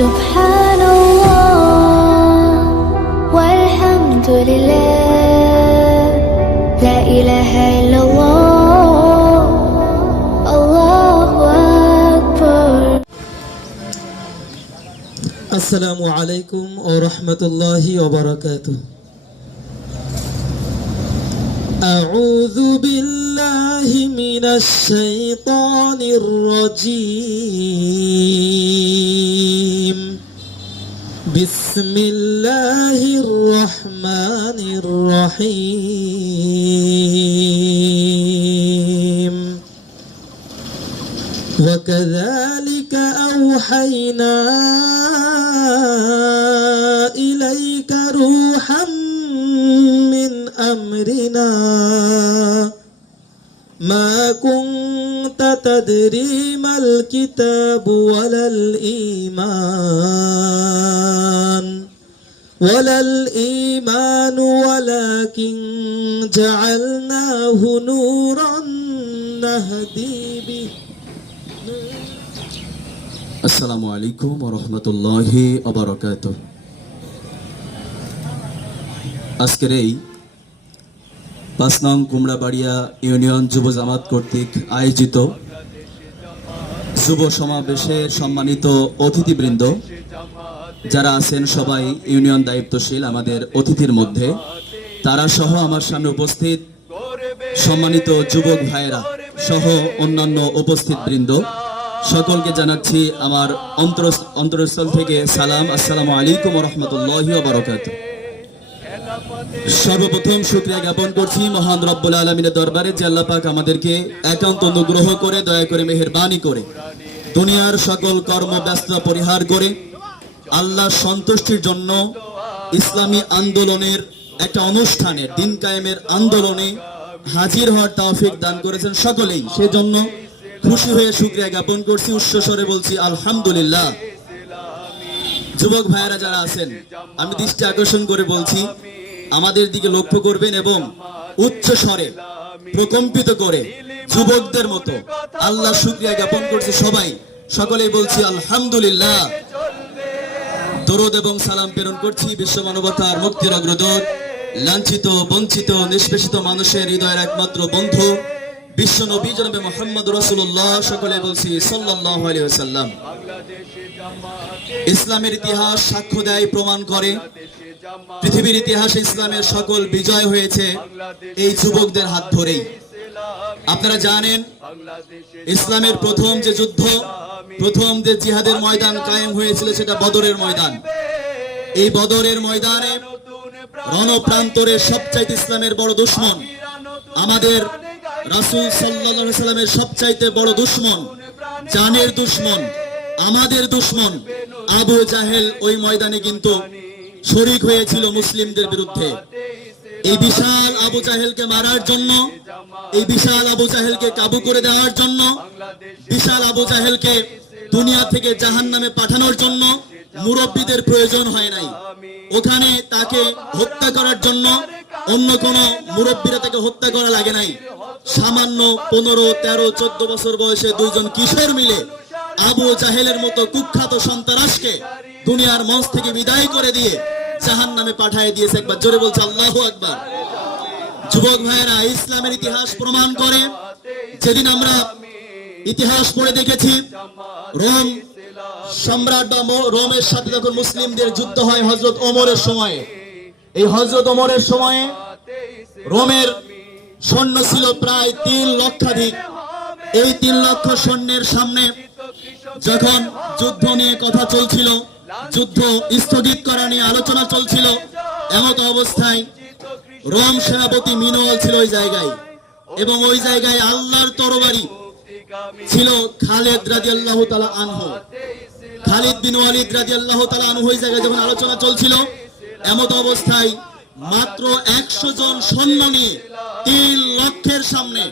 سبحان الله والحمد لله. لا إله إلا الله. الله أكبر. السلام عليكم ورحمة الله وبركاته. أعوذ بالله من الشيطان الرجيم. بسم الله الرحمن الرحيم. وكذلك أوحينا إليك روحا من أمرنا. ما كنت تدري ما الكتاب ولا الإيمان ولا الإيمان ولكن جعلناه نورا نهدي به আসসালামু আলাইকুম রহমতুল্লাহি অবরকাত আজকের এই পাঁচ নং কুমড়াবাড়িয়া ইউনিয়ন যুব জামাত কর্তৃক আয়োজিত যুব সমাবেশে সম্মানিত অতিথিবৃন্দ, যারা আছেন সবাই ইউনিয়ন দায়িত্বশীল আমাদের অতিথির মধ্যে, তারা সহ আমার সামনে উপস্থিত সম্মানিত যুবক ভাইয়েরা সহ অন্যান্য উপস্থিত বৃন্দ সকলকে জানাচ্ছি আমার অন্তর অন্তরস্থল থেকে সালাম। আসসালামু আলাইকুম রহমতুল্লাহ বারকাত সর্বপ্রথম শুক্রিয়া জ্ঞাপন করছি মহান রব্বুল আলমিনের দরবারে, যে পাক আমাদেরকে একান্ত অনুগ্রহ করে, দয়া করে মেহেরবানি করে, দুনিয়ার সকল কর্ম ব্যস্ততা পরিহার করে, আল্লাহ সন্তুষ্টির জন্য ইসলামী আন্দোলনের একটা অনুষ্ঠানে, দিন কায়েমের আন্দোলনে হাজির হওয়ার তৌফিক দান করেছেন সকলেই। সেজন্য খুশি হয়ে শুক্রিয়া জ্ঞাপন করছি, উচ্চস্বরে বলছি, আলহামদুলিল্লাহ। যুবক ভাইয়েরা যারা আছেন, আমি দৃষ্টি আকর্ষণ করে বলছি আমাদের দিকে লক্ষ্য করবেন এবং উচ্চ স্বরে প্রকম্পিত করে যুবকদের মতো। আল্লাহ শুক্রিয়া জ্ঞাপন করছে সবাই। সকলেই বলছি আলহামদুলিল্লাহ। দরদ এবং সালাম প্রেরণ করছি বিশ্ব মানবতার মুক্তির অগ্রদূত, লাঞ্ছিত, বঞ্চিত, নিষ্পেষিত মানুষের হৃদয়ের একমাত্র বন্ধু, বিশ্ব নবী জনবে মোহাম্মদ রসুল্লাহ সকলে বলছি আলাইহি ইসলামের ইতিহাস সাক্ষ্য দেয়, প্রমাণ করে পৃথিবীর ইতিহাসে ইসলামের সকল বিজয় হয়েছে এই যুবকদের হাত ধরেই। আপনারা জানেন, ইসলামের প্রথম যে যুদ্ধ, প্রথম যে জিহাদের ময়দান কায়েম হয়েছিল সেটা বদরের ময়দান। এই বদরের ময়দানে রণপ্রান্তরের সবচাইতে ইসলামের বড় দুশ্মন আমাদের রাসূল আলাইহি সাল্লামের সবচাইতে বড় দুশ্মন, জানের দুশ্মন, আমাদের দুশ্মন আবু জাহেল ওই ময়দানে কিন্তু শরিক হয়েছিল মুসলিমদের বিরুদ্ধে। এই বিশাল আবু জাহেলকে মারার জন্য, এই বিশাল আবু জাহেলকে কাবু করে দেওয়ার জন্য, বিশাল আবু জাহেলকে দুনিয়া থেকে জাহান নামে পাঠানোর জন্য মুরব্বীদের প্রয়োজন হয় নাই। ওখানে তাকে হত্যা করার জন্য অন্য কোন মুরব্বীরা তাকে হত্যা করা লাগে নাই। সামান্য পনেরো, তেরো, চোদ্দ বছর বয়সে দুইজন কিশোর মিলে আবু জাহেলের মতো কুখ্যাত সন্তারাসকে দুনিয়ার মঞ্চ থেকে বিদায় করে দিয়ে জাহান নামে পাঠিয়ে দিয়েছে একবার। জোরে বলছে, আল্লাহ একবার যুবক ভাইয়েরা, ইসলামের ইতিহাস প্রমাণ করে। যেদিন আমরা ইতিহাস পড়ে দেখেছি, রোম সম্রাট বা রোমের সাথে যখন মুসলিমদের যুদ্ধ হয় হজরত ওমরের সময়ে, এই হজরত ওমরের সময়ে রোমের সৈন্য ছিল প্রায় তিন লক্ষাধিক। এই তিন লক্ষ সৈন্যের সামনে যখন যুদ্ধ নিয়ে কথা চলছিল যুদ্ধ স্থগিত করা নিয়ে আলোচনা চলছিল। এমত অবস্থায় রোম সেনাপতি মিনোয়াল ছিল ওই জায়গায়। এবং ওই জায়গায় আল্লাহর তরবারি ছিল খালেদ রাজি আল্লাহ তালা আনহু। খালিদ বিন ওয়ালিদ রাজি আল্লাহ তালা আনহু ওই জায়গায় যখন আলোচনা চলছিল, এমত অবস্থায় মাত্র একশো জন সৈন্য নিয়ে তিন লক্ষের সামনে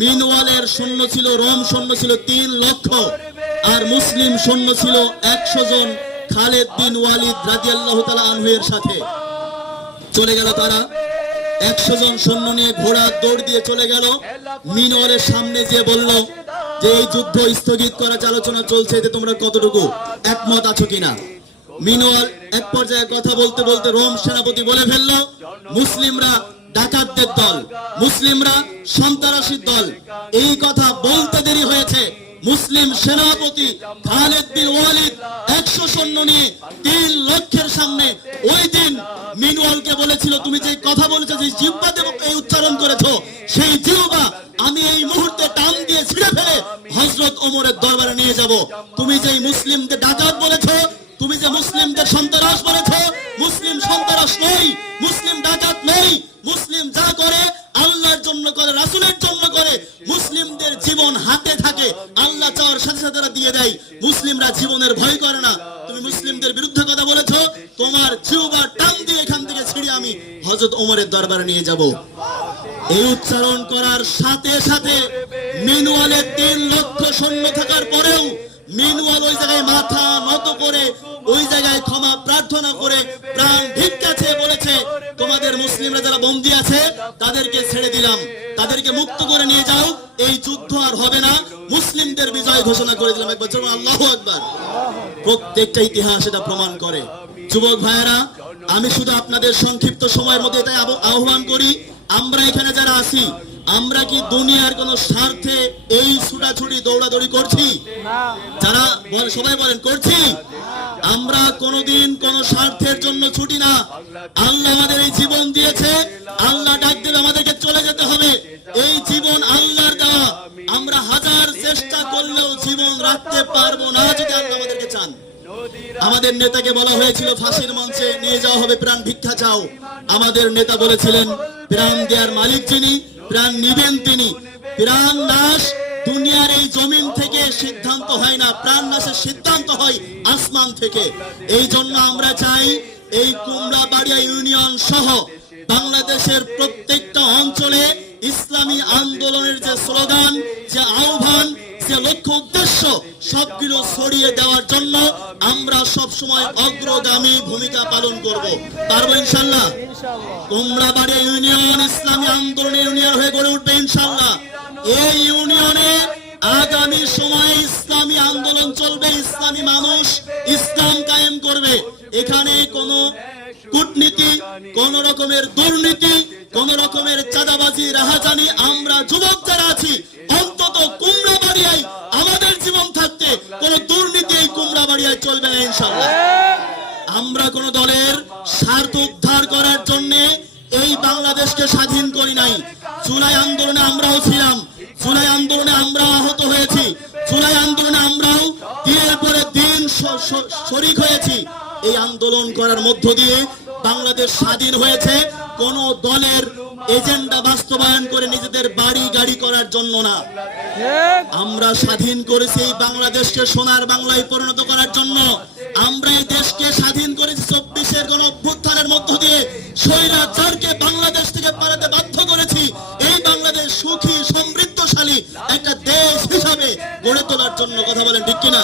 মিনওয়ালের সৈন্য ছিল, রোম সৈন্য ছিল তিন লক্ষ, আর মুসলিম সৈন্য ছিল একশো জন খালেদ বিন ওয়ালিদ রাজি আল্লাহ তালা আনহুয়ের সাথে। চলে গেল তারা। একশো জন সৈন্য নিয়ে ঘোড়া দৌড় দিয়ে চলে গেল। মিনওয়ালের সামনে যে বলল, যে এই যুদ্ধ স্থগিত করার আলোচনা চলছে, এতে তোমরা কতটুকু একমত আছো কিনা? মিনুয়াল এক পর্যায়ে কথা বলতে বলতে রোম সেনাপতি বলে ফেলল, মুসলিমরা ডাকাতদের দল, মুসলিমরা সন্ত্রাসীর দল, এই কথা বলতে দেরি হয়েছে। মুসলিম সেনাপতি খালেদ বিন ওয়ালিদ একশো সৈন্য নিয়ে তিন লক্ষের সামনে ওই দিন মিনুয়ালকে বলেছিল, তুমি যে কথা বলেছ, যে জিব্বা দেব এই উচ্চারণ করেছ, সেই জিব্বা আমি এই মুহূর্তে টান দিয়ে ছিঁড়ে ফেলে হজরত ওমরের দরবারে নিয়ে যাব। তুমি যে মুসলিমদের ডাকাত বলেছ, তুমি যে মুসলিমদের সন্ত্রাস বলেছ, মুসলিম সন্ত্রাস নই, মুসলিম ডাকাত নই, মুসলিম যা করে আল্লাহর জন্য করে, রাসুলের জন্য করে মুসলিমদের জীবন হাতে থাকে, আল্লাহ চাওয়ার সাথে সাথে তারা দিয়ে দেয়। মুসলিমরা জীবনের ভয় করে না। তুমি মুসলিমদের বিরুদ্ধে কথা বলেছ, তোমার জিহ্বা টান দিয়ে এখান থেকে ছিঁড়ে আমি হজরত ওমরের দরবারে নিয়ে যাব। এই উচ্চারণ করার সাথে সাথে মেনুয়ালে তিন লক্ষ সৈন্য থাকার পরেও মিনুয়াল ওই জায়গায় মাথা নত করে, ওই জায়গায় ক্ষমা প্রার্থনা করে প্রাণ ভিক্ষা চেয়ে বলেছে, তোমাদের মুসলিমরা যারা বন্দী আছে, তাদেরকে ছেড়ে দিলাম। তাদেরকে মুক্ত করে নিয়ে যাও। এই যুদ্ধ আর হবে না। মুসলিমদের বিজয় ঘোষণা করে দিলাম একবার। চলুন আল্লাহু আকবার। প্রত্যেকটা ইতিহাস এটা প্রমাণ করে। যুবক ভাইয়েরা, আমি শুধু আপনাদের সংক্ষিপ্ত সময়ের মধ্যে এটাই আহ্বান করি, আমরা এখানে যারা আছি আমরা কি দুনিয়ার কোন স্বার্থে এই ছুটাছুটি দৌড়াদৌড়ি করছি? যারা সবাই বলেন করছি? আমরা কোনোদিন কোন স্বার্থের জন্য ছুটি না। আল্লাহ আমাদের এই জীবন দিয়েছে। আল্লাহ ডাক দেবে আমাদেরকে চলে যেতে হবে। এই জীবন আল্লাহর দেওয়া। আমরা হাজার চেষ্টা করলেও জীবন রাখতে পারব না যদি আল্লাহ আমাদেরকে চান। আমাদের নেতাকে বলা হয়েছিল ফাঁসির মঞ্চে নিয়ে যাওয়া হবে প্রাণ ভিক্ষা চাও। আমাদের নেতা বলেছিলেন প্রাণ দেওয়ার মালিক যিনি প্রাণ নিবেন তিনি। প্রাণ নাশ দুনিয়ার এই জমিন থেকে সিদ্ধান্ত হয় না। প্রাণ নাশের সিদ্ধান্ত হয় আসমান থেকে। এই জন্য আমরা চাই এই কুমড়াবাড়িয়া ইউনিয়ন সহ বাংলাদেশের প্রত্যেকটা অঞ্চলে ইসলামী আন্দোলনের যে স্লোগান, যে আহ্বান যে লক্ষ্য উদ্দেশ্য সবগুলো ছড়িয়ে দেওয়ার জন্য আমরা সব সময় অগ্রগামী ভূমিকা পালন করব। পারব ইনশাল্লাহ? তোমরা বাড়ি ইউনিয়ন, ইসলামী আন্দোলনের ইউনিয়ন হয়ে গড়ে উঠবে ইনশাল্লাহ। এই ইউনিয়নে আগামী সময়ে ইসলামী আন্দোলন চলবে, ইসলামী মানুষ ইসলাম কায়েম করবে। এখানে কোনো কূটনীতি কোন রকমের দুর্নীতি কোন রকমের চাঁদাবাজি রাহাজানি আমরা যুবক যারা আছি অন্তত কুমড়া বাড়িয়ায় আমাদের জীবন থাকতে কোন দুর্নীতি এই কুমড়া বাড়িয়ায় চলবে না ইনশাল্লাহ আমরা কোন দলের স্বার্থ উদ্ধার করার জন্য এই বাংলাদেশকে স্বাধীন করি নাই। জুলাই আন্দোলনে আমরাও ছিলাম। জুলাই আন্দোলনে আমরা আহত হয়েছি। জুলাই আন্দোলনে আমরাও দিনের পরে দিন শরিক হয়েছি। এই আন্দোলন করার মধ্য দিয়ে বাংলাদেশ স্বাধীন হয়েছে। কোন দলের এজেন্ডা বাস্তবায়ন করে নিজেদের বাড়ি গাড়ি করার জন্য না। আমরা স্বাধীন করেছি এই বাংলাদেশকে সোনার বাংলায় পরিণত করার জন্য। আমরা এই দেশকে স্বাধীন করেছি চব্বিশের কোন অভ্যুত্থানের মধ্য দিয়ে। স্বৈরাচারকে বাংলাদেশ থেকে পালাতে বাধ্য করেছি। এই বাংলাদেশ সুখী, সমৃদ্ধশালী একটা দেশ হিসাবে গড়ে তোলার জন্য কথা বলেন ঠিক কিনা?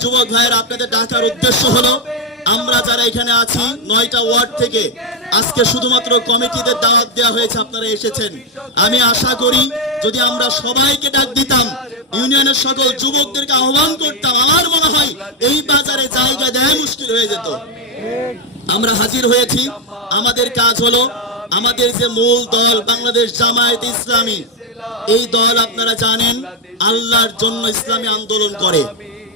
যুবক ভাইয়ের, আপনাদের ডাকার উদ্দেশ্য হলো আমরা যারা এখানে আছি, নয়টা ওয়ার্ড থেকে আজকে শুধুমাত্র কমিটিদের দাওয়াত দেওয়া হয়েছে, আপনারা এসেছেন। আমি আশা করি যদি আমরা সবাইকে ডাক দিতাম, ইউনিয়নের সকল যুবকদেরকে আহ্বান করতাম, আমার মনে হয় এই বাজারে জায়গা দেয় মুশকিল হয়ে যেত। আমরা হাজির হয়েছি। আমাদের কাজ হলো আমাদের যে মূল দল বাংলাদেশ জামায়াত ইসলামী, এই দল আপনারা জানেন, আল্লাহর জন্য ইসলামী আন্দোলন করে।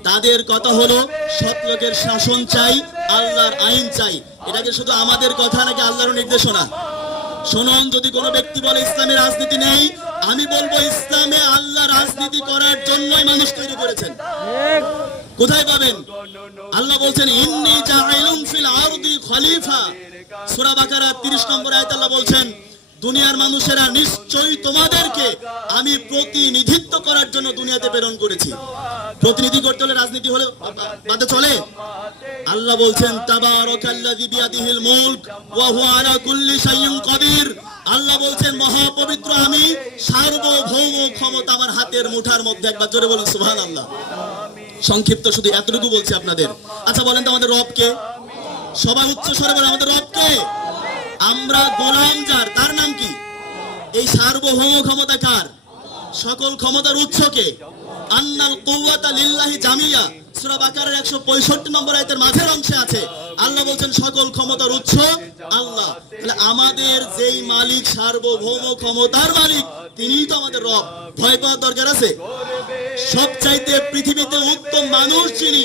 তাদের কথা হলো, সৎ লোকের শাসন চাই, আল্লাহর আইন চাই। এটাকে শুধু আমাদের কথা নাকি আল্লাহর নির্দেশনা? শুনুন, যদি কোনো ব্যক্তি বলে, ইসলামে রাজনীতি নেই, আমি বলব, ইসলামে আল্লাহ রাজনীতি করার জন্যই মানুষ তৈরি করেছেন। কোথায় পাবেন? আল্লাহ বলছেন, ইন্নি জাইলুম ফিল আরদি খলিফা। সূরা বাকারা 30 নম্বর আয়াত আল্লাহ বলছেন দুনিয়ার মানুষেরা নিশ্চয়ই তোমাদেরকে আমি প্রতিনিধিত্ব করার জন্য দুনিয়াতে প্রেরণ করেছি। প্রতিনিধি করতে হলে রাজনীতি হলে বাদে চলে। আল্লাহ বলছেন আল্লাহ বলছেন, মহাপবিত্র আমি সার্বভৌম ক্ষমতা আমার হাতের মুঠার মধ্যে একবার জোরে বলুন, সুবহানাল্লাহ। সংক্ষিপ্ত শুধু এতটুকু বলছি আপনাদের। আচ্ছা বলেন তো আমাদের রব কে সবাই উচ্চ স্বরে বলেন, আমাদের রব কে আমরা গোলাম যার, তার নাম কি? এই সার্বভৌম ক্ষমতা কার? সকল ক্ষমতার উৎস কে? আন্নাল কুওয়াতা লিল্লাহি জামিয়া। সূরা বাকারের 165 নম্বর আয়াতের মাঝের অংশে আছে। আল্লাহ বলছেন, সকল ক্ষমতার উৎস আল্লাহ। তাহলে আমাদের যেই মালিক সার্বভৌম ক্ষমতার মালিক, তিনিই তো আমাদের রব। ভয় পাওয়ার দরকার আছে? সবচাইতে পৃথিবীতে উত্তম মানুষ যিনি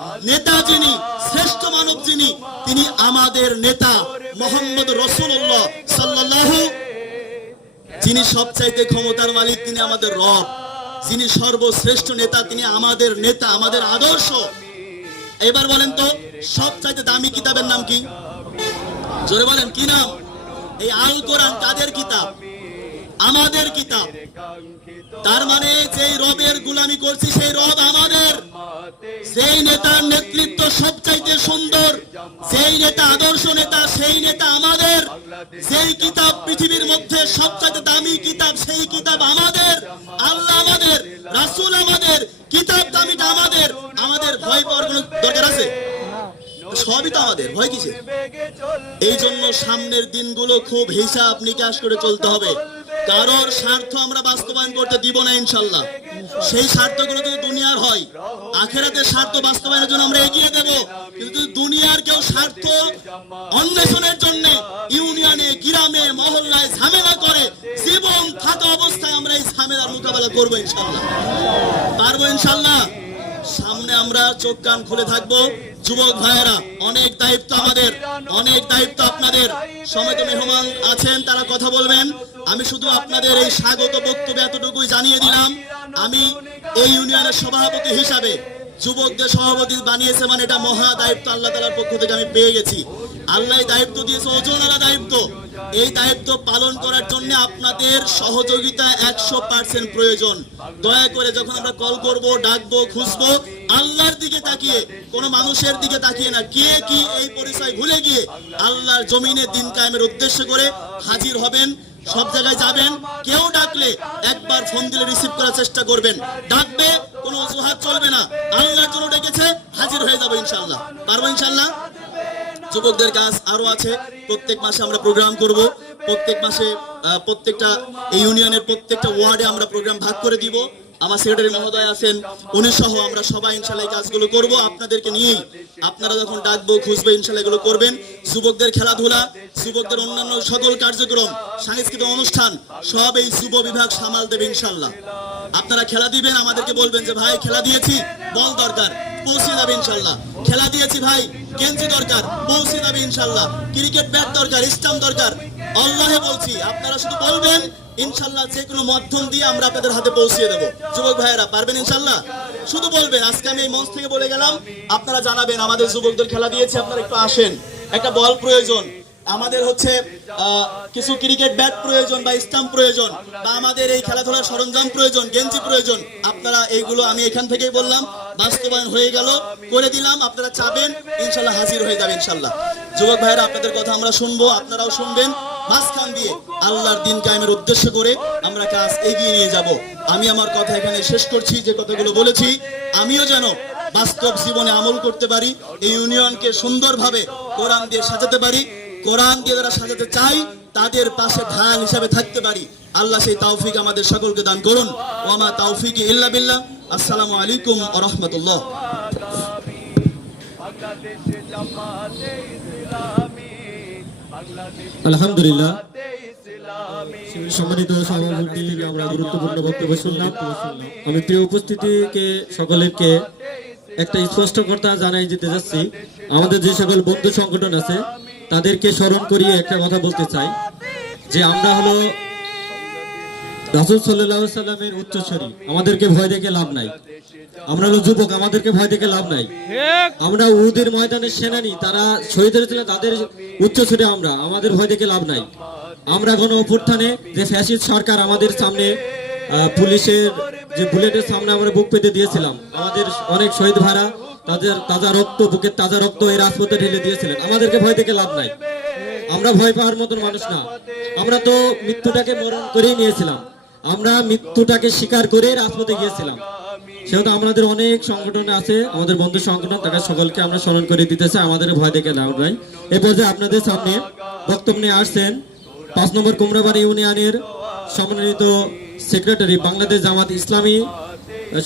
নেতা যিনি, শ্রেষ্ঠ মানব যিনি, তিনি আমাদের নেতা মোহাম্মদ রসুল্লাহ সাল্লাল্লাহু, যিনি সবচাইতে ক্ষমতার মালিক, তিনি আমাদের রব। যিনি সর্বশ্রেষ্ঠ নেতা, তিনি আমাদের নেতা, আমাদের আদর্শ। এবার বলেন তো, সবচাইতে দামি কিতাবের নাম কি? জোরে বলেন, কি নাম? এই আল কোরআন কাদের কিতাব? আমাদের কিতাব। তার মানে যেই রবের গুলামি করছি, সেই রব আমাদের। সেই নেতার নেতৃত্ব সবচাইতে সুন্দর সেই নেতা আদর্শ নেতা, সেই নেতা আমাদের। সেই কিতাব পৃথিবীর মধ্যে সবচাইতে দামি কিতাব, সেই কিতাব আমাদের। আল্লাহ আমাদের, রাসূল আমাদের, কিতাব দামিটা আমাদের। আমাদের ভয় পাওয়ার কোনো দরকার আছে? সবই তো আমাদের, ভয় কিসে এই জন্য সামনের দিনগুলো খুব হিসাব নিকাশ করে চলতে হবে। কারোর স্বার্থ আমরা বাস্তবায়ন করতে দিব না ইনশাল্লাহ। সেই স্বার্থগুলো যদি দুনিয়ার হয় আখেরাতের স্বার্থ বাস্তবায়নের জন্য আমরা এগিয়ে দেব কিন্তু দুনিয়ার কেউ স্বার্থ অন্বেষণের জন্য ইউনিয়নে, গ্রামে, মহল্লায় ঝামেলা করে জীবন থাকা অবস্থায় আমরা এই ঝামেলার মোকাবেলা করব ইনশাল্লাহ। পারব ইনশাল্লাহ? সামনে আমরা চোখ কান খুলে থাকব। যুবক ভাইয়েরা, অনেক দায়িত্ব আমাদের, অনেক দায়িত্ব আপনাদের। সময় মেহমান আছেন, তারা কথা বলবেন। আমি শুধু আপনাদের এই স্বাগত বক্তব্য এতটুকুই জানিয়ে দিলাম। আমি এই ইউনিয়নের সভাপতি হিসাবে যুবকদের সভাপতি বানিয়েছে মানে এটা মহা দায়িত্ব আল্লাহ তালার পক্ষ থেকে আমি পেয়ে গেছি। আল্লাহ দায়িত্ব দিয়েছে ওজনওয়ালা দায়িত্ব। এই দায়িত্ব পালন করার জন্য আপনাদের সহযোগিতা একশো পার্সেন্ট প্রয়োজন। দয়া করে যখন আমরা কল করব, ডাকবো, খুঁজবো, আল্লাহর দিকে তাকিয়ে, কোন মানুষের দিকে তাকিয়ে না, কে কি এই পরিচয় ভুলে গিয়ে আল্লাহর জমিনে দিন কায়েমের উদ্দেশ্য করে হাজির হবেন, সব জায়গায় যাবেন। কেউ ডাকলে একবার ফোন দিলে রিসিভ করার চেষ্টা করবেন। ডাকবে, কোনো অজুহাত চলবে না। আল্লাহর জন্য ডেকেছে, হাজির হয়ে যাব ইনশাল্লাহ পারব ইনশাল্লাহ যুবকদের কাজ আরও আছে। প্রত্যেক মাসে আমরা প্রোগ্রাম করব। প্রত্যেক মাসে প্রত্যেকটা এই ইউনিয়নের প্রত্যেকটা ওয়ার্ডে আমরা প্রোগ্রাম ভাগ করে দিব। আমার সেক্রেটারি মহোদয় আছেন, উনি সহ আমরা সবাই ইনশাল্লাহ কাজগুলো করব। আপনাদেরকে নিয়েই আপনারা যখন ডাকবো, খুঁজবে, ইনশাল্লাহ এগুলো করবেন। যুবকদের খেলাধুলা, যুবকদের অন্যান্য সকল কার্যক্রম, সাংস্কৃতিক অনুষ্ঠান, সব এই যুব বিভাগ সামাল দেবে ইনশাল্লাহ। আপনারা খেলা দিবেন, আমাদেরকে বলবেন যে, ভাই, খেলা দিয়েছি, বল দরকার। পৌঁছে যাবে ইনশাল্লাহ খেলা দিয়েছি ভাই, গেঞ্জি দরকার, পৌঁছে যাবে ইনশাল্লাহ ক্রিকেট ব্যাট দরকার, স্টাম্প দরকার। আল্লাহে বলছি, আপনারা শুধু বলবেন ইনশাল্লাহ যে কোনো মাধ্যম দিয়ে আমরা আপনাদের হাতে পৌঁছিয়ে দেবো। যুবক ভাইয়েরা, পারবেন ইনশাল্লাহ শুধু বলবেন, আজকে আমি এই মঞ্চ থেকে বলে গেলাম, আপনারা জানাবেন, আমাদের যুবকদের খেলা দিয়েছি, আপনারা একটু আসেন। একটা বল প্রয়োজন। আমাদের হচ্ছে কিছু ক্রিকেট ব্যাট প্রয়োজন বা স্টাম্প প্রয়োজন, বা আমাদের এই খেলাধুলার সরঞ্জাম প্রয়োজন, গেঞ্জি প্রয়োজন। আপনারা এইগুলো আমি এখান থেকেই বললাম। বাস্তবায়ন হয়ে গেল। করে দিলাম, আপনারা চাবেন, ইনশাল্লাহ হাজির হয়ে যাবে ইনশাল্লাহ। যুবক ভাইরা আপনাদের কথা আমরা শুনব, আপনারাও শুনবেন। মাঝখান দিয়ে আল্লাহর দিন কায়েমের উদ্দেশ্য করে আমরা কাজ এগিয়ে নিয়ে যাব। আমি আমার কথা এখানে শেষ করছি, যে কথাগুলো বলেছি, আমিও যেন বাস্তব জীবনে আমল করতে পারি, এই ইউনিয়নকে সুন্দরভাবে কোরআন দিয়ে সাজাতে পারি কোরআন দিয়ে যারা সাজাতে চাই তাদের পাশে ঢাল হিসাবে থাকতে পারি। আল্লাহ সেই তাওফিক আমাদের সকলকে দান করুন। ওয়ামা তাওফিক ইল্লা বিল্লাহ। আসসালামু আলাইকুম ওয়া রাহমাতুল্লাহ। আলহামদুলিল্লাহ। সম্মানিত সভাপতি আমরা গুরুত্বপূর্ণ বক্তব্য শুনলাম। আমি প্রিয় উপস্থিতিকে সকলেরকে একটা স্পষ্ট কথা জানাই যেতে যাচ্ছি। আমাদের যে সকল বন্ধু সংগঠন আছে তাদেরকে স্মরণ করিয়ে একটা কথা বলতে চাই। যে আমরা হলো রাসুল সাল্লাহ সাল্লামের উচ্চস্বরী আমাদেরকে ভয় দেখে লাভ নাই। আমরা হলো যুবক আমাদেরকে ভয় দেখে লাভ নাই। আমরা উহুদের ময়দানের সেনানি তারা শহীদ হয়েছিল তাদের উচ্চস্বরে আমরা। আমাদের ভয় দেখে লাভ নাই। আমরা কোনো অভ্যুত্থানে যে ফ্যাসিস্ট সরকার আমাদের সামনে পুলিশের যে বুলেটের সামনে আমরা বুক পেতে দিয়েছিলাম আমাদের অনেক শহীদ ভাড়া তাদের তাজা রক্ত বুকের তাজা রক্ত এই রাজপথে ঢেলে দিয়েছিলেন। আমাদেরকে ভয় দেখে লাভ নাই। আমরা ভয় পাওয়ার মতন মানুষ না। আমরা তো মৃত্যুটাকে মরণ করেই নিয়েছিলাম। আমরা মৃত্যুটাকে স্বীকার করে রাজপথে গিয়েছিলাম। সেহেতু আমাদের অনেক সংগঠন আছে, আমাদের বন্ধু সংগঠন, তাকে সকলকে আমরা স্মরণ করে দিতেছে, আমাদের ভয় দেখে লাভ নাই এ পর্যায়ে আপনাদের সামনে বক্তব্য নিয়ে আসছেন পাঁচ নম্বর কুমড়াবাড়ি ইউনিয়নের সম্মানিত সেক্রেটারি, বাংলাদেশ জামাত ইসলামী,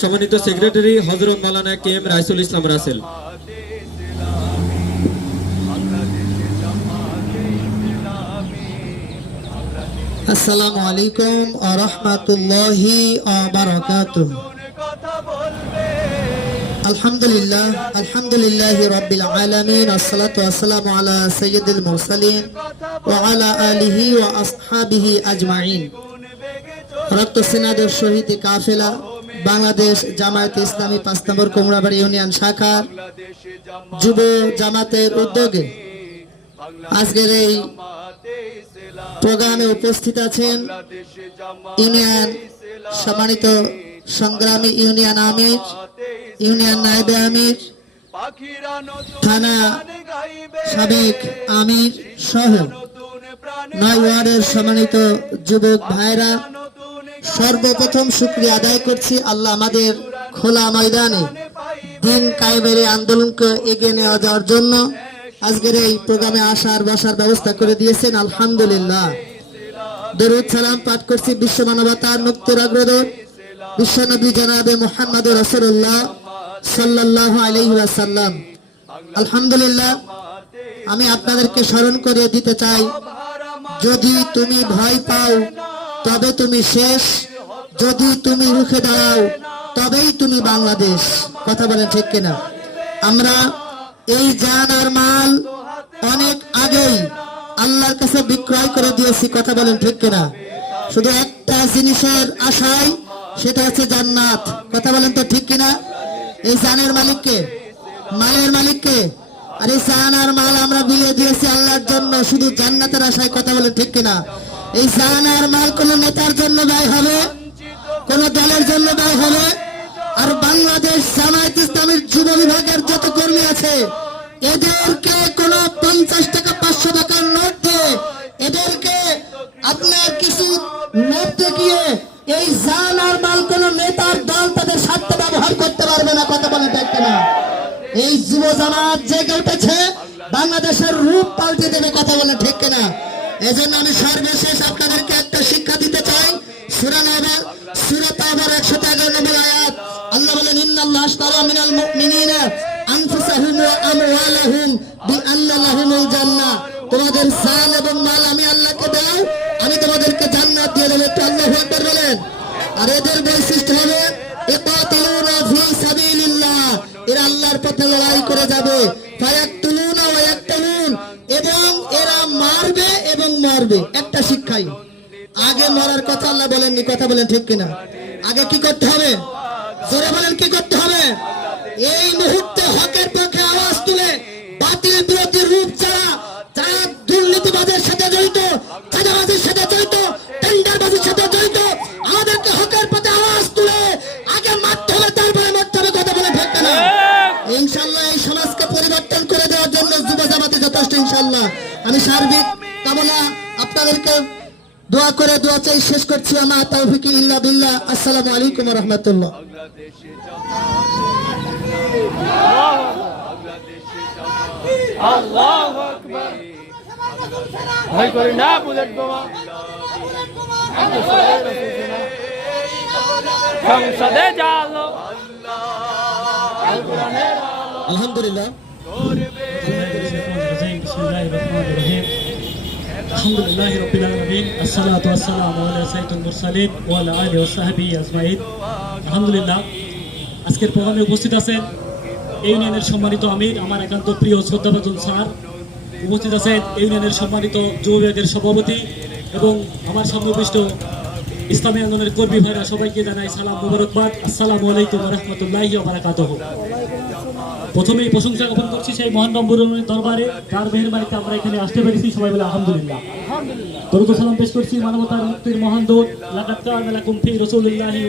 সম্মানিত সেক্রেটারি হজরত মালানা কে এম রাইসুল ইসলাম রাসেল। আসসালামু আলাইকুম আ রহমাতুল্লাহি বারাকাতুহ। আলহামদুলিল্লাহ আলহামদুলিল্লাহ রাব্বিল আলামিন, আসসালাতু ওয়াসসালামু আলা সাইয়্যিদিল মুরসালিন ওয়া আলা আলিহি ওয়া আসহাবিহি আজমাইন। রক্ত সেনাদের শহীদ কাফেলা, বাংলাদেশ জামায়াত ইসলামী পাঁচ নম্বর কুমড়াবাড়ি ইউনিয়ন শাখার যুব জামাতের উদ্যোগে আজকের এই প্রোগ্রামে উপস্থিত আছেন ইউনিয়ন সম্মানিত সংগ্রামী ইউনিয়ন আমির, ইউনিয়ন নায়েবে আমির, থানা সাবেক আমির সহ নয় ওয়ার্ডের সম্মানিত যুবক ভাইরা, সর্বপ্রথম শুক্রিয়া আদায় করছি আল্লাহ আমাদের খোলা ময়দানে দিন কায়েমের আন্দোলনকে এগিয়ে নেওয়া যাওয়ার জন্য। আজকের এই প্রোগ্রামে আসার, বসার ব্যবস্থা করে দিয়েছেন, আলহামদুলিল্লাহ। দরুদ সালাম পাঠ করছি বিশ্ব মানবতার মুক্তির অগ্রদূত বিশ্বনবী জনাবে মোহাম্মদ রসুল্লাহ সাল্লাহ আলহি ওয়াসাল্লাম। আলহামদুলিল্লাহ, আমি আপনাদেরকে স্মরণ করে দিতে চাই, যদি তুমি ভয় পাও, তবে তুমি শেষ। যদি তুমি রুখে দাঁড়াও, তবেই তুমি বাংলাদেশ। কথা বলেন ঠিক কিনা? আমরা এই জান আর মাল অনেক আগেই আল্লাহর কাছে বিক্রয় করে দিয়েছি, কথা বলেন ঠিক কিনা? শুধু একটা জিনিসের আশায় সেটা হচ্ছে জান্নাত। কথা বলেন তো ঠিক কিনা? এই জানের মালিককে? মালের মালিককে? আর এই জান আর মাল আমরা বিলিয়ে দিয়েছি আল্লাহর জন্য, শুধু জান্নাতের আশায়, কথা বলেন ঠিক কিনা? এই জান আর মাল কোন নেতার জন্য ব্যয় হবে? কোন দলের জন্য ব্যয় হবে? আর বাংলাদেশ জামায়াত ইসলামের যুব বিভাগের যত কর্মী আছে, এদেরকে কোন পঞ্চাশ টাকা, পাঁচশো টাকার নোট দিয়ে এদেরকে আপনার কিছু নোট দেখিয়ে এই জান আর মাল কোন নেতার দল তাদের স্বার্থ ব্যবহার করতে পারবে না, কথা বলে দেখতে না। এই যুব জামাত জেগে উঠেছে, বাংলাদেশের রূপ পাল্টে দেবে, কথা বলে ঠিক কিনা। এজন্য আমি সর্বশেষ আপনাদেরকে একটা শিক্ষা দিতে চাই। সূরা নাবা, সূরা তাওবার 111 নম্বর আয়াত। তোমাদের জান এবং মাল আমি আল্লাহকে দাও আমি তোমাদেরকে জান্নাত দিয়ে দেব। একটু আল্লাহু বলেন। আর এদের বৈশিষ্ট্য হবে এরা মারবে এবং মরবে। একটা শিক্ষাই। আগে মরার কথা বলেননি, কথা বলেন ঠিক কিনা? আগে কি করতে হবে? জোরে বলেন, কি করতে হবে? এই মুহূর্তে হকের পক্ষে আওয়াজ তুলে বাতিল বিরোধী রূপ ছাড়া যারা দুর্নীতিবাদের সাথে জড়িত, চাঁদাবাজির সাথে জড়িত, টেন্ডারবাজির সাথে জড়িত, আমাদেরকে হকের পথে আওয়াজ তুলে আগে মারতে হবে, তারপরে মরতে হবে, কথা বলে ঠিক কিনা ইনশাল্লাহ এই সমাজকে পরিবর্তন করে দেওয়ার জন্য যুব জামাতে যথেষ্ট ইনশাল্লাহ আমি সার্বিক কামনা আপনাদেরকে করে দোয়া চাই শেষ করছি আমার তৌফিক ইল্লা বিল্লাহ। আসসালামু আলাইকুম ওয়া রাহমাতুল্লাহ। ভয় করি না বুলেট বোমা সংসদে জালো আলহামদুলিল্লাহ। আলহামদুলিল্লাহ রবিল আলমিন আসসালাত আসসালাম আলী আজমাইদ আলহামদুলিল্লাহ আজকের প্রোগ্রামে উপস্থিত আছেন ইউনিয়নের সম্মানিত আমির, আমার একান্ত প্রিয় শ্রদ্ধাভাজন স্যার। উপস্থিত আছেন ইউনিয়নের সম্মানিত যুব বিভাগের সভাপতি এবং আমার সর্বপৃষ্ট ইসলামী আন্দোলনের কর্মী ভাইরা সবাইকে জানাই সালাম মুবারকবাদ। আসসালামু আলাইকুম রহমতুল্লাহি বারাকাতুহু প্রথমেই প্রশংসা জ্ঞাপন করছি সেই মহান নম্বরের দরবারে তার মেহরবানিতে আমরা এখানে আসতে পেরেছি সবাই বলে আলহামদুলিল্লাহ। দরুদ সালাম পেশ করছি মানবতার মুক্তির মহান দৌত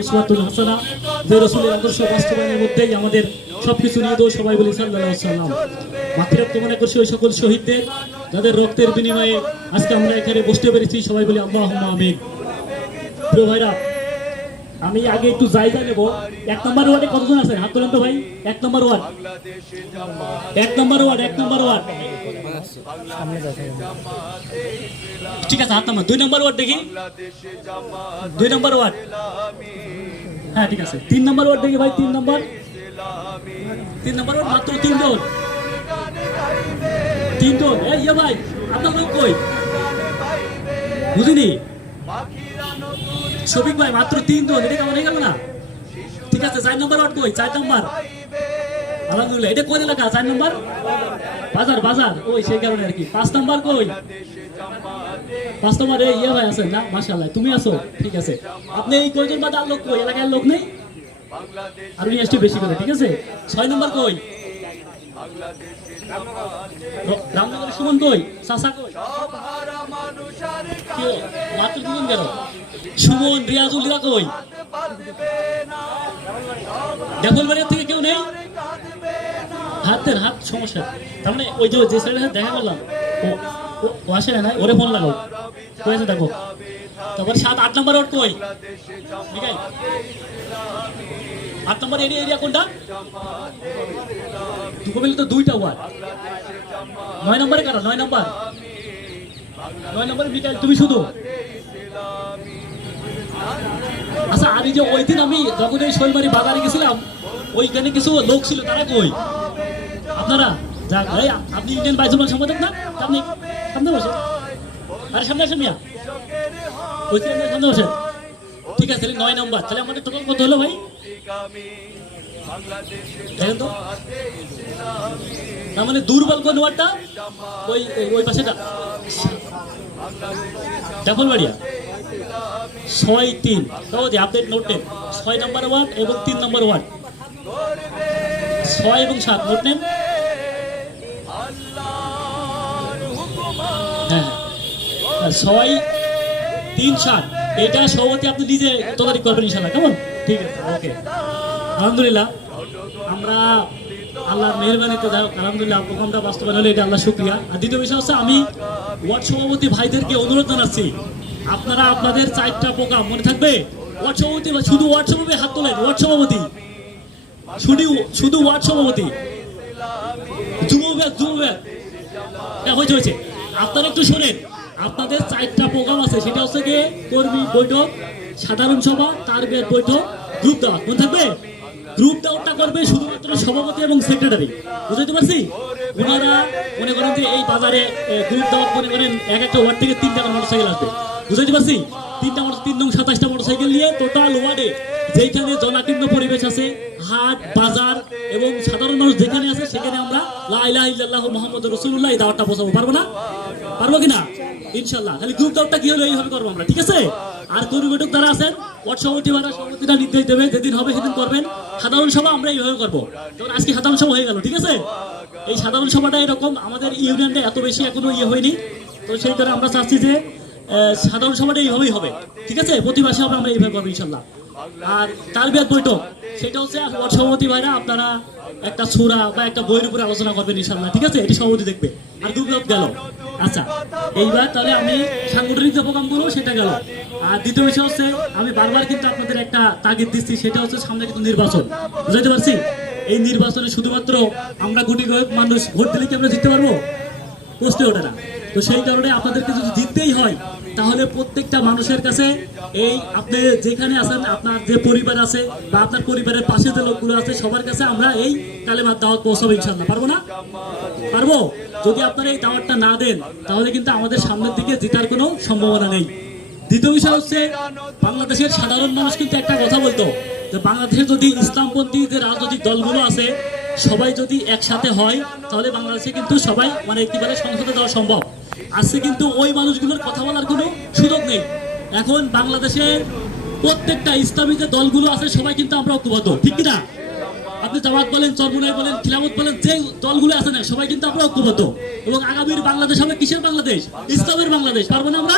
উসওয়াতুন হাসানাহ যে আদর্শ বাস্তবায়নের মধ্যেই আমাদের নিয়ে সবাই বলি আলাইহি সাল্লাম কামনা করছি ওই সকল শহীদদের, যাদের রক্তের বিনিময়ে আজকে আমরা এখানে বসতে পেরেছি, সবাই বলি আল্লাহুম্মা আমিন। ভাইরা, আমি আগে একটু জায়গা নেব। এক নম্বর ওয়ার্ডে কতজন আছে হাত তোলেন তো ভাই। এক নম্বর ওয়ার্ড। এক নম্বর ওয়ার্ড, এক নম্বর ওয়ার্ড। ঠিক আছে, হাত নামা দুই নম্বর ওয়ার্ড দেখি। দুই নম্বর ওয়ার্ড। হ্যাঁ ঠিক আছে। তিন নম্বর ওয়ার্ড দেখি ভাই, তিন নম্বর। তিন নম্বর ওয়ার্ড মাত্র তিনজন। তিনজন। এই ভাই, আপনার লোক কই? বুঝিনি। শফিক ভাই, মাত্র তিনজন এটা কেমন? হয়ে গেল না? ঠিক আছে, চার নম্বর ওয়ার্ড কই? চার নম্বর। আলহামদুলিল্লাহ, এটা কোন এলাকা? চার নম্বর? বাজার বাজার। ওই সেই কারণে আর কি। পাঁচ নম্বর কই? পাঁচ নম্বর, এই ইয়ে ভাই আছেন না? মাশাআল্লাহ, তুমি আছো? ঠিক আছে। আপনি এই কয়জন বাদ আর লোক কই? এলাকার লোক নেই? আর উনি একটু বেশি করে, ঠিক আছে? ছয় নম্বর কই? রামনগরের সুমন কই? চাচা কই? মাত্র দুজন গেল? সুমন, রিয়াজুল রিয়া কই? ডেভেলবাড়ির থেকে কেউ নেই? হাতের হাত সমস্যা। তার মানে ওই যে যে ছেলেটার সাথে দেখা করলাম ও আসে না ওরে ফোন লাগাও। কই আছে? দেখো। তারপর সাত, আট নম্বর ওর কই? ঠিক আছে আট নম্বর এরিয়া এরিয়া কোনটা? দুটো মিলে তো দুইটা ওয়ার্ড নয় নম্বরে কারা? নয় নম্বর নয় নম্বরে বিকাল তুমি শুধু। আচ্ছা আমি যে ওই দিন আমি যখন এই শৈলবাড়ি বাজারে গেছিলাম, ওইখানে কিছু লোক ছিল, তারা কই? আপনারা? যাক, এই আপনি ইন্ডিয়ান বাইজুমান সম্পাদক না? আপনি সামনে বসেন আরে, সামনে আসেন মিয়া। ওই সামনে বসেন। ঠিক আছে, তাহলে নয় নম্বর। তাহলে আমাদের টোটাল কত হলো ভাই? তার মানে দুর্বল কোন ওয়ার্ডটা? ওই, ওই- পাশেটা। ডাবল বাড়িয়া ছয় তিন। সহজে আপডেট নোট নেন। ছয় নম্বর ওয়ার্ড এবং তিন নম্বর ওয়ার্ড ছয় এবং সাত নোট নেন। হ্যাঁ হ্যাঁ। ছয় তিন সাত। এটা সভাপতি আপনি নিজে তদারকি করবেন ইনশাল্লাহ কেমন? ঠিক আছে ওকে। আলহামদুলিল্লাহ আমরা আল্লাহর মেহরবানিতে যাই হোক, আলহামদুলিল্লাহ প্রোগ্রামটা বাস্তবায়ন হলে এটা আল্লাহ শুক্রিয়া। আর দ্বিতীয় বিষয় হচ্ছে আমি ওয়ার্ড সভাপতি ভাইদেরকে অনুরোধ জানাচ্ছি আপনারা আপনাদের চারটা প্রোগ্রাম মনে থাকবে? ওয়ার্ড সভাপতি শুধু ওয়ার্ড সভাপতি হাত তোলেন ওয়ার্ড সভাপতি শুধু শুধু ওয়ার্ড সভাপতি যুব বিভাগ যুব হ্যাঁ হয়েছে হয়েছে। আপনারা একটু শোনেন, আপনাদের চারটা প্রোগ্রাম আছে, সেটা হচ্ছে গিয়ে কর্মী বৈঠক, সাধারণ সভা, তার বৈঠক গ্রুপ দেওয়া। মনে থাকবে? গ্রুপ দেওয়াটা করবে শুধুমাত্র সভাপতি এবং সেক্রেটারি বুঝতে পারছি? ওনারা মনে করেন যে এই বাজারে গ্রুপ দেওয়া মনে করেন এক একটা ওয়ার্ড থেকে তিনটা মোটর সাইকেল আসবে। বুঝতে পারছি? তিনটা মোটর, তিন নং সাতাশটা মোটর সাইকেল নিয়ে টোটাল ওয়ার্ডে যেখানে জনাকীর্ণ পরিবেশ আছে, হাট, বাজার এবং সাধারণ মানুষ যেখানে আছে সেখানে আমরা লাইলাহ মোহাম্মদ রসুল্লাহ এই দাওয়াতটা পৌঁছাবো। পারব না? পারব কিনা? ইনশাল্লাহ খালি গ্রুপ দাওয়াতটা কি হলো? এইভাবে করব আমরা। ঠিক আছে? আর কর্মী বৈঠক যারা আছেন ওয়ার্ড সভাপতি বারা সভাপতিটা নির্দেশ দেবে, যেদিন হবে সেদিন করবেন। সাধারণ সভা আমরা এইভাবে করব। যেমন আজকে সাধারণ সভা হয়ে গেল, ঠিক আছে? এই সাধারণ সভাটা এরকম আমাদের ইউনিয়নটা এত বেশি এখনও ইয়ে হয়নি। তো সেই কারণে আমরা চাচ্ছি যে সাধারণ সভাটা এইভাবেই হবে। ঠিক আছে? প্রতি মাসে হবে আমরা এইভাবে করব, ইনশাল্লাহ। আর তার বিয়াদ বৈঠক, সেটা হচ্ছে সভাপতি ভাইরা আপনারা একটা সুরা বা একটা বইয়ের উপরে আলোচনা করবেন, ইনশাল্লাহ। ঠিক আছে? এটি সভাপতি দেখবে। আর দুর্গত গেল। আচ্ছা এইবার তাহলে আমি সাংগঠনিক যে প্রোগ্রামগুলো, সেটা গেল। আর দ্বিতীয় বিষয় হচ্ছে, আমি বারবার কিন্তু আপনাদের একটা তাগিদ দিচ্ছি, সেটা হচ্ছে সামনে কিন্তু নির্বাচন। বুঝাইতে পারছি? এই নির্বাচনে শুধুমাত্র আমরা গুটি মানুষ ভোট দিলে কি আমরা জিততে পারব? প্রশ্নই ওঠে না। তো সেই কারণে আপনাদেরকে যদি জিততেই হয়, তাহলে প্রত্যেকটা মানুষের কাছে এই আপনি যেখানে আছেন, আপনার যে পরিবার আছে বা আপনার পরিবারের পাশে যে লোকগুলো আছে, সবার কাছে আমরা এই কালেমার দাওয়াত পৌঁছাবো ইনশাল্লাহ পারব না? পারব? যদি আপনারা এই দাওয়াতটা না দেন, তাহলে কিন্তু আমাদের সামনের দিকে জেতার কোনো সম্ভাবনা নেই। দ্বিতীয় বিষয় হচ্ছে, বাংলাদেশের সাধারণ মানুষ কিন্তু একটা কথা বলতো, যে বাংলাদেশে যদি ইসলামপন্থী যে রাজনৈতিক দলগুলো আছে, সবাই যদি একসাথে হয়, তাহলে বাংলাদেশে কিন্তু সবাই মানে একেবারে সংসদে দেওয়া সম্ভব। আজকে কিন্তু ওই মানুষগুলোর কথা বলার কোনো সুযোগ নেই। এখন বাংলাদেশে প্রত্যেকটা ইসলামী যে দলগুলো আছে, সবাই কিন্তু আমরা ঐক্যবদ্ধ, ঠিক কিনা? আপনি জামাত বলেন, চরমুনাই বলেন খিলামত বলেন, যে দলগুলো আছে না, সবাই কিন্তু আমরা ঐক্যবদ্ধ। এবং আগামীর বাংলাদেশ হবে কিসের বাংলাদেশ? ইসলামের বাংলাদেশ, পারব না আমরা?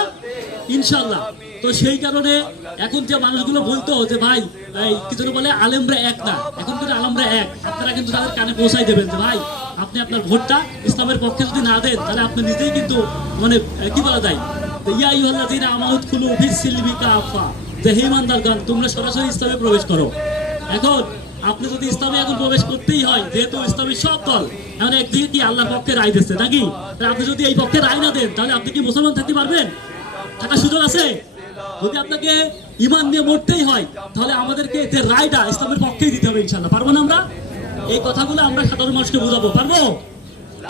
ইনশাল্লাহ তো সেই কারণে এখন যে মানুষগুলো বলতো যে, ভাই কিছু বলে, আলেমরা এক না। এখন কিন্তু আলমরা এক। আপনারা কিন্তু তাদের কানে পৌঁছাই দেবেন যে, ভাই আপনি আপনার ভোটটা ইসলামের পক্ষে যদি না দেন, তাহলে আপনি নিজেই কিন্তু মানে কি বলা যায়? ইয়া সিলমি কাফা যে তোমরা সরাসরি ইসলামে প্রবেশ করো। এখন আপনি যদি ইসলামে এখন প্রবেশ করতেই হয়, যেহেতু সব দল, এখন একদিকে কি আল্লাহর পক্ষে রায় দিচ্ছে নাকি? আপনি যদি এই পক্ষে রায় না দেন, তাহলে আপনি কি মুসলমান থাকতে পারবেন? থাকার সুযোগ আছে? যদি আপনাকে ইমান নিয়ে মরতেই হয়, তাহলে আমাদেরকে যে রায়টা ইসলামের পক্ষেই দিতে হবে ইনশাল্লাহ পারব না আমরা? এই কথাগুলো আমরা সাধারণ মানুষকে বোঝাবো, পারব?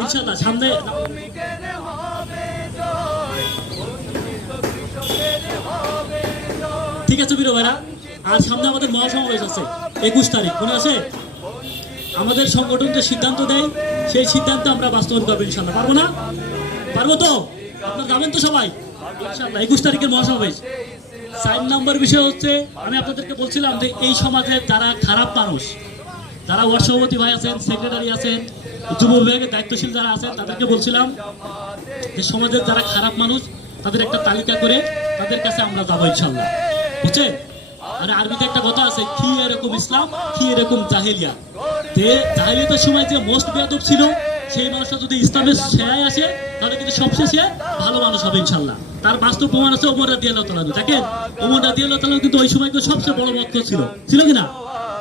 ইনশাল্লাহ সামনে ঠিক আছে বিরো ভাইরা, আর সামনে আমাদের মহাসমাবেশ আছে, একুশ তারিখ, মনে আছে? আমাদের সংগঠন যে সিদ্ধান্ত দেয়, সেই সিদ্ধান্ত আমরা বাস্তবায়ন করব ইনশাল্লাহ পারব না? পারব তো? আপনারা যাবেন তো সবাই? ইনশাল্লাহ একুশ তারিখের মহাসমাবেশ। সাইন নাম্বার বিষয় হচ্ছে, আমি আপনাদেরকে বলছিলাম যে এই সমাজে যারা খারাপ মানুষ যারা ওয়ার্ড সভাপতি ভাই আছেন সেক্রেটারি আছেন যুব বিভাগের দায়িত্বশীল যারা আছেন, তাদেরকে বলছিলাম যে সমাজের যারা খারাপ মানুষ, তাদের একটা তালিকা করে তাদের কাছে আমরা যাব ইনশাল্লাহ বুঝছেন? মানে আরবিতে একটা কথা আছে, কি এরকম ইসলাম, কি এরকম জাহেলিয়া? যে জাহেলিয়াতের সময় যে মোস্ট বেয়াদব ছিল, সেই মানুষটা যদি ইসলামের শেয়ায় আসে, তাহলে কিন্তু সবশেষে ভালো মানুষ হবে ইনশাল্লাহ তার বাস্তব প্রমাণ আছে ওমর রাদি আল্লাহ তালা দেখেন, ওমর রাদি আল্লাহ তালা কিন্তু ওই সময় সবচেয়ে বড় ভক্ত ছিল। ছিল কিনা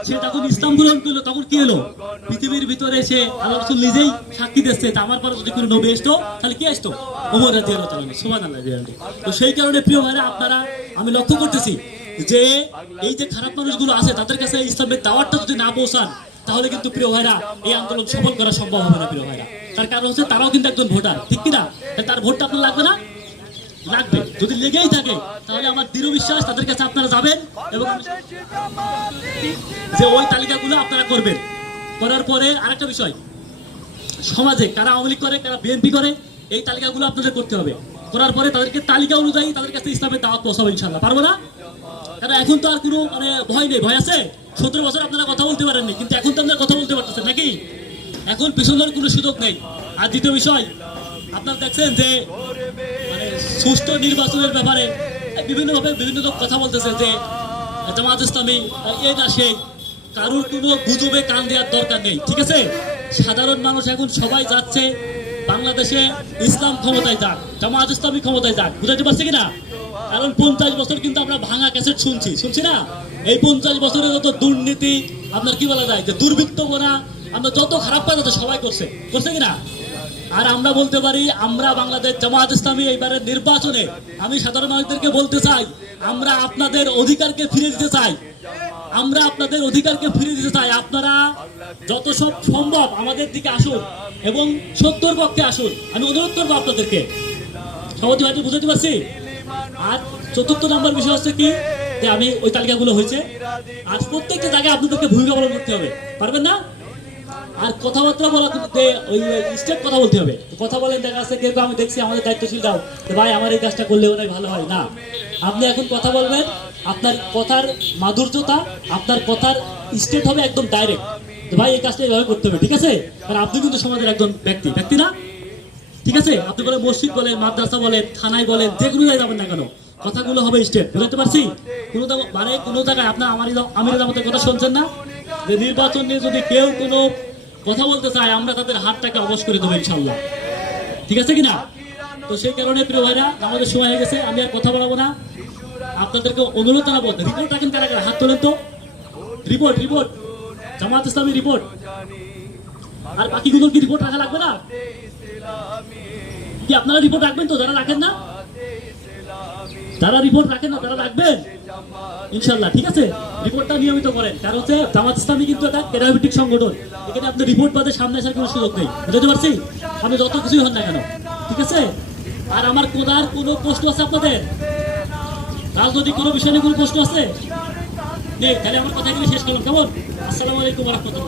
সে তখন ইসলাম গ্রহণ করল তখন কি হলো? পৃথিবীর ভিতরে সে আল্লাহ নিজেই সাক্ষী দিচ্ছে আমার পরে যদি কোনো নবী আসতো, তাহলে কি আসতো? ওমর রাজি তো সেই কারণে প্রিয় ভাইরা, আপনারা, আমি লক্ষ্য করতেছি যে এই যে খারাপ মানুষগুলো আছে, তাদের কাছে ইসলামের দাওয়াতটা যদি না পৌঁছান, তাহলে কিন্তু প্রিয় ভাইরা, এই আন্দোলন সফল করা সম্ভব হবে না, প্রিয় ভাইরা। তার কারণ হচ্ছে তারাও কিন্তু একজন ভোটার, ঠিক কিনা? তার ভোটটা আপনার লাগবে না? লাগবে। যদি লেগেই থাকে, তাহলে আমার দৃঢ় বিশ্বাস তাদের কাছে আপনারা যাবেন এবং যে ওই তালিকাগুলো আপনারা করবেন। করার পরে আরেকটা বিষয়, সমাজে কারা আওয়ামী লীগ করে, কারা বিএনপি করে, এই তালিকাগুলো আপনাদের করতে হবে। করার পরে তাদেরকে তালিকা অনুযায়ী তাদের কাছে ইসলামের দাওয়াত পৌঁছাবো ইনশাল্লাহ পারব না? কারণ এখন তো আর কোনো মানে ভয় নেই, ভয় আছে? সতেরো বছর আপনারা কথা বলতে পারেননি, কিন্তু এখন তো আপনারা কথা বলতে পারতেছেন নাকি? এখন পিছনের কোনো সুযোগ নেই। আর দ্বিতীয় বিষয়, আপনারা দেখছেন যে সুষ্ঠু নির্বাচনের ব্যাপারে বিভিন্নভাবে বিভিন্ন লোক কথা বলতেছে যে, জামাত ইসলামী এ না সে কারোর কোনো গুজবে কান দেওয়ার দরকার নেই, ঠিক আছে? সাধারণ মানুষ এখন সবাই যাচ্ছে বাংলাদেশে ইসলাম ক্ষমতায় যাক, জামাত ইসলামী ক্ষমতায় যাক, বুঝাতে পারছি কিনা? কারণ পঞ্চাশ বছর কিন্তু আমরা ভাঙা ক্যাসেট শুনছি শুনছি না? এই পঞ্চাশ বছরে যত দুর্নীতি, আপনার কি বলা যায় যে দুর্বৃত্ত করা আমরা যত খারাপ কাজ সবাই করছে করছে কিনা? আর আমরা বলতে পারি, আমরা বাংলাদেশ জামাত ইসলামী এইবারের নির্বাচনে আমি সাধারণ মানুষদেরকে বলতে চাই, আমরা আপনাদের অধিকারকে ফিরে দিতে চাই। আমরা আপনাদের অধিকারকে ফিরে দিতে চাই। আপনারা যত সব সম্ভব আমাদের দিকে আসুন এবং সত্যর পক্ষে আসুন। আমি অনুরোধ করব আপনাদেরকে। সমাজ ভাইটি বুঝতে পারছি? আর চতুর্থ নম্বর বিষয় হচ্ছে কি, যে আমি ওই তালিকাগুলো হয়েছে। আর প্রত্যেকটা জায়গায় আপনাদেরকে ভূমিকা পালন করতে হবে। পারবেন না? আর কথাবার্তা বলা ওই স্টেপ কথা বলতে হবে। কথা বলেন, দেখা যাচ্ছে কিন্তু আমি দেখছি, আমাদের দায়িত্বশীল দাও ভাই, আমার এই কাজটা করলে ওনাই ভালো হয়। না, আপনি এখন কথা বলবেন, আপনার কথার মাধুর্যতা, আপনার কথার স্টেট হবে একদম ডাইরেক্ট ভাই, এই কাজটা এইভাবে করতে হবে, ঠিক আছে? কারণ আপনি কিন্তু সমাজের একজন ব্যক্তি ব্যক্তি না? ঠিক আছে? আপনি বলেন মসজিদ বলেন, মাদ্রাসা বলেন, থানায় বলেন, যে কোনো জায়গায় যাবেন না কেন? কথাগুলো হবে স্টেপ বুঝতে পারছি? কোনো মানে কোনো জায়গায় আপনার আমার আমির কথা শুনছেন না? যে নির্বাচন নিয়ে যদি কেউ কোনো কথা বলতে চায় আমরা তাদের হাতটাকে অবশ করে দেবো ইনশাল্লাহ ঠিক আছে কিনা? তো সেই কারণে প্রিয় ভাইরা, আমাদের সময় হয়ে গেছে, আমি আর কথা বলাবো না। আপনাদেরকে অনুরোধ জানাব রিপোর্ট রাখেন কারা কারা, হাত তোলেন তো। Report report Jamaat Islami report আর বাকিগুলোর কি রিপোর্ট রাখা লাগবে না? কি, আপনারা রিপোর্ট রাখবেন তো? যারা রাখেন না? যারা রিপোর্ট রাখেন না, তারা রাখবেন। ইনশাল্লাহ ঠিক আছে? রিপোর্টটা নিয়মিত করেন। কারণ হচ্ছে, জামাত ইসলামী কিন্তু একটা ক্যাডাভিটিক সংগঠন। এখানে আপনি রিপোর্ট বাদে সামনে আসার কোনো সুযোগ নেই। বুঝতে পারছি? আপনি যত কিছুই হন না কেন। ঠিক আছে? আর আমার কোদার কোনো প্রশ্ন আছে আপনাদের? রাজনৈতিক কোনো বিষয় নিয়ে কোনো প্রশ্ন আছে? নেই। তাহলে আমার কথা এখানে শেষ করলাম। কেমন? আসসালামু আলাইকুম রহমতুল্লাহ।